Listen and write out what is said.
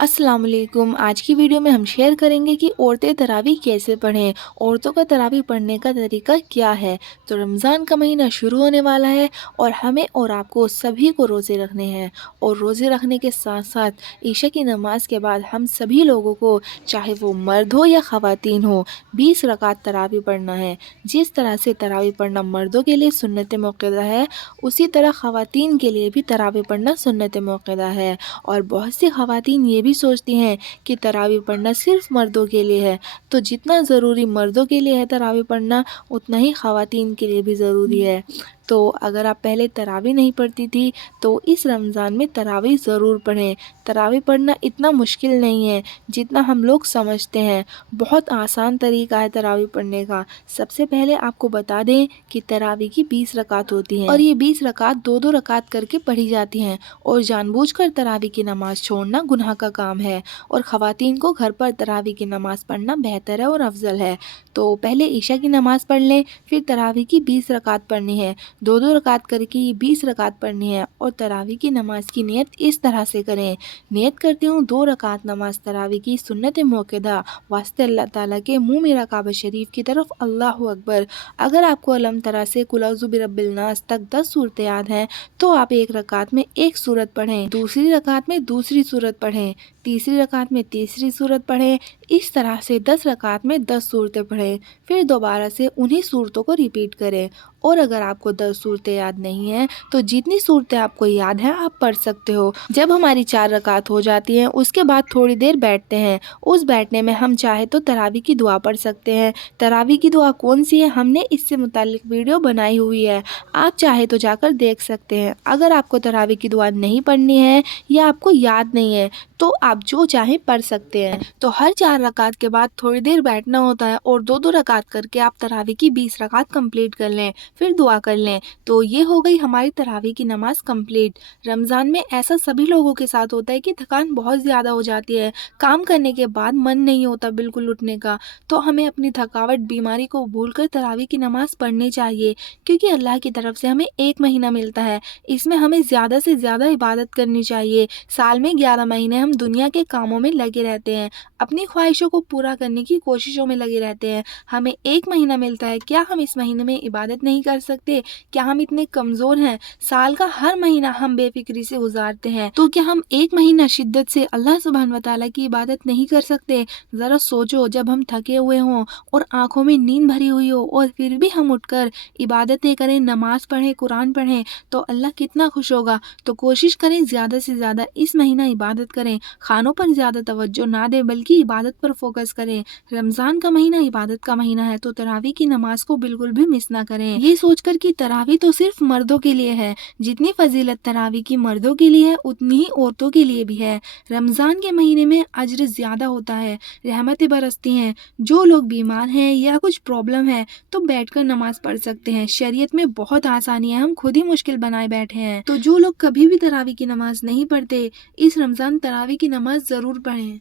अस्सलाम वालेकुम। आज की वीडियो में हम शेयर करेंगे कि औरतें तरावीह कैसे पढ़ें, औरतों का तरावीह पढ़ने का तरीका क्या है। तो रमज़ान का महीना शुरू होने वाला है और हमें और आपको सभी को रोज़े रखने हैं, और रोज़े रखने के साथ साथ ईशा की नमाज़ के बाद हम सभी लोगों को, चाहे वो मर्द हो या ख़वातीन हो, 20 रकात तरावीह पढ़ना है। जिस तरह से तरावीह पढ़ना मर्दों के लिए सुन्नत मुअक्कदा है, उसी तरह ख़वातीन के लिए भी तरावीह पढ़ना सुन्नत मुअक्कदा है। और बहुत सी ख़वातीन ये भी सोचती हैं कि तरावीह पढ़ना सिर्फ़ मर्दों के लिए है, तो जितना ज़रूरी मर्दों के लिए है तरावीह पढ़ना, उतना ही ख़वातीन के लिए भी ज़रूरी है। तो अगर आप पहले तरावीह नहीं पढ़ती थी, तो इस रमज़ान में तरावीह ज़रूर पढ़ें। तरावीह पढ़ना इतना मुश्किल नहीं है जितना हम लोग समझते हैं। बहुत आसान तरीका है तरावीह पढ़ने का। सबसे पहले आपको बता दें कि तरावीह की 20 रकात होती हैं, और ये 20 रकात 2-2 रकात करके पढ़ी जाती हैं, और जानबूझकर तरावीह की नमाज़ छोड़ना गुनाह का काम है। और ख़वातीन को घर पर तरावीह की नमाज़ पढ़ना बेहतर है और अफजल है। तो पहले ईशा की नमाज़ पढ़ लें, फिर तरावीह की 20 रकात पढ़नी है। 2-2 रकात करके ये 20 रकात पढ़नी है। और तरावीह की नमाज़ की नियत इस तरह से करें। नियत करती हूँ 2 रकात नमाज़ तरावीह की सुन्नत मुअक्कदा, वास्ते अल्लाह ताला के मुँह मेरा काबा शरीफ की तरफ, अल्लाहु अकबर। अगर आपको अलम तरा से कुल औज़ु बिरब्बिल नास तक 10 सूरतें याद हैं, तो आप एक रकात में एक सूरत पढ़ें, दूसरी रकात में दूसरी सूरत पढ़ें, तीसरी रकात में तीसरी सूरत पढ़ें। इस तरह से 10 रकात में 10 सूरतें पढ़ें। फिर दोबारा से उन्हीं सूरतों को रिपीट करें। और अगर आपको 10 सूरतें याद नहीं हैं, तो जितनी सूरतें आपको याद हैं आप पढ़ सकते हो। जब हमारी 4 रकात हो जाती हैं, उसके बाद थोड़ी देर बैठते हैं। उस बैठने में हम चाहे तो तरावीह की दुआ पढ़ सकते हैं। तरावीह की दुआ कौन सी है, हमने इससे मुताल्लिक वीडियो बनाई हुई है, आप चाहे तो जाकर देख सकते हैं। अगर आपको तरावीह की दुआ नहीं पढ़नी है या आपको याद नहीं है, तो आप जो चाहें पढ़ सकते हैं। तो हर 4 रकात के बाद थोड़ी देर बैठना होता है, और 2-2 रकात करके आप तरावीह की 20 रकात कंप्लीट कर लें, फिर दुआ कर लें। तो ये हो गई हमारी तरावीह की नमाज कंप्लीट। रमज़ान में ऐसा सभी लोगों के साथ होता है कि थकान बहुत ज़्यादा हो जाती है, काम करने के बाद मन नहीं होता बिल्कुल उठने का। तो हमें अपनी थकावट, बीमारी को भूलकर तरावीह की नमाज पढ़नी चाहिए, क्योंकि अल्लाह की तरफ से हमें 1 महीना मिलता है। इसमें हमें ज़्यादा से ज़्यादा इबादत करनी चाहिए। साल में 11 महीने हम दुनिया के कामों में लगे रहते हैं, अपनी ख्वाहिशों को पूरा करने की कोशिशों में लगे रहते हैं। हमें 1 महीना मिलता है, क्या हम इस महीने में इबादत नहीं कर सकते? क्या हम इतने कमज़ोर हैं? साल का हर महीना हम बेफिक्री से गुजारते हैं, तो क्या हम 1 महीना शिद्दत से अल्लाह सुब्हान व तआला की इबादत नहीं कर सकते? ज़रा सोचो, जब हम थके हुए हों और आँखों में नींद भरी हुई हो, और फिर भी हम उठकर इबादतें करें, नमाज़ पढ़ें, कुरान पढ़ें, तो अल्लाह कितना खुश होगा। तो कोशिश करें ज़्यादा से ज़्यादा इस महीना इबादत करें। खानों पर ज़्यादा तवज्जो ना दें, बल्कि इबादत पर फोकस करें। रमज़ान का महीना इबादत का महीना है, तो तरावीह की नमाज को बिल्कुल भी मिस ना करें। ये सोचकर कि तरावीह तो सिर्फ मर्दों के लिए है, जितनी फजीलत तरावीह की मर्दों के लिए है, उतनी ही औरतों के लिए भी है। रमज़ान के महीने में अज्र ज़्यादा होता है, रहमतें बरसती हैं। जो लोग बीमार हैं या कुछ प्रॉब्लम है, तो बैठकर नमाज पढ़ सकते हैं। शरीयत में बहुत आसानी है, हम खुद ही मुश्किल बनाए बैठे हैं। तो जो लोग कभी भी तरावीह की नमाज नहीं पढ़ते, इस रमज़ान तरावीह की नमाज ज़रूर पढ़ें।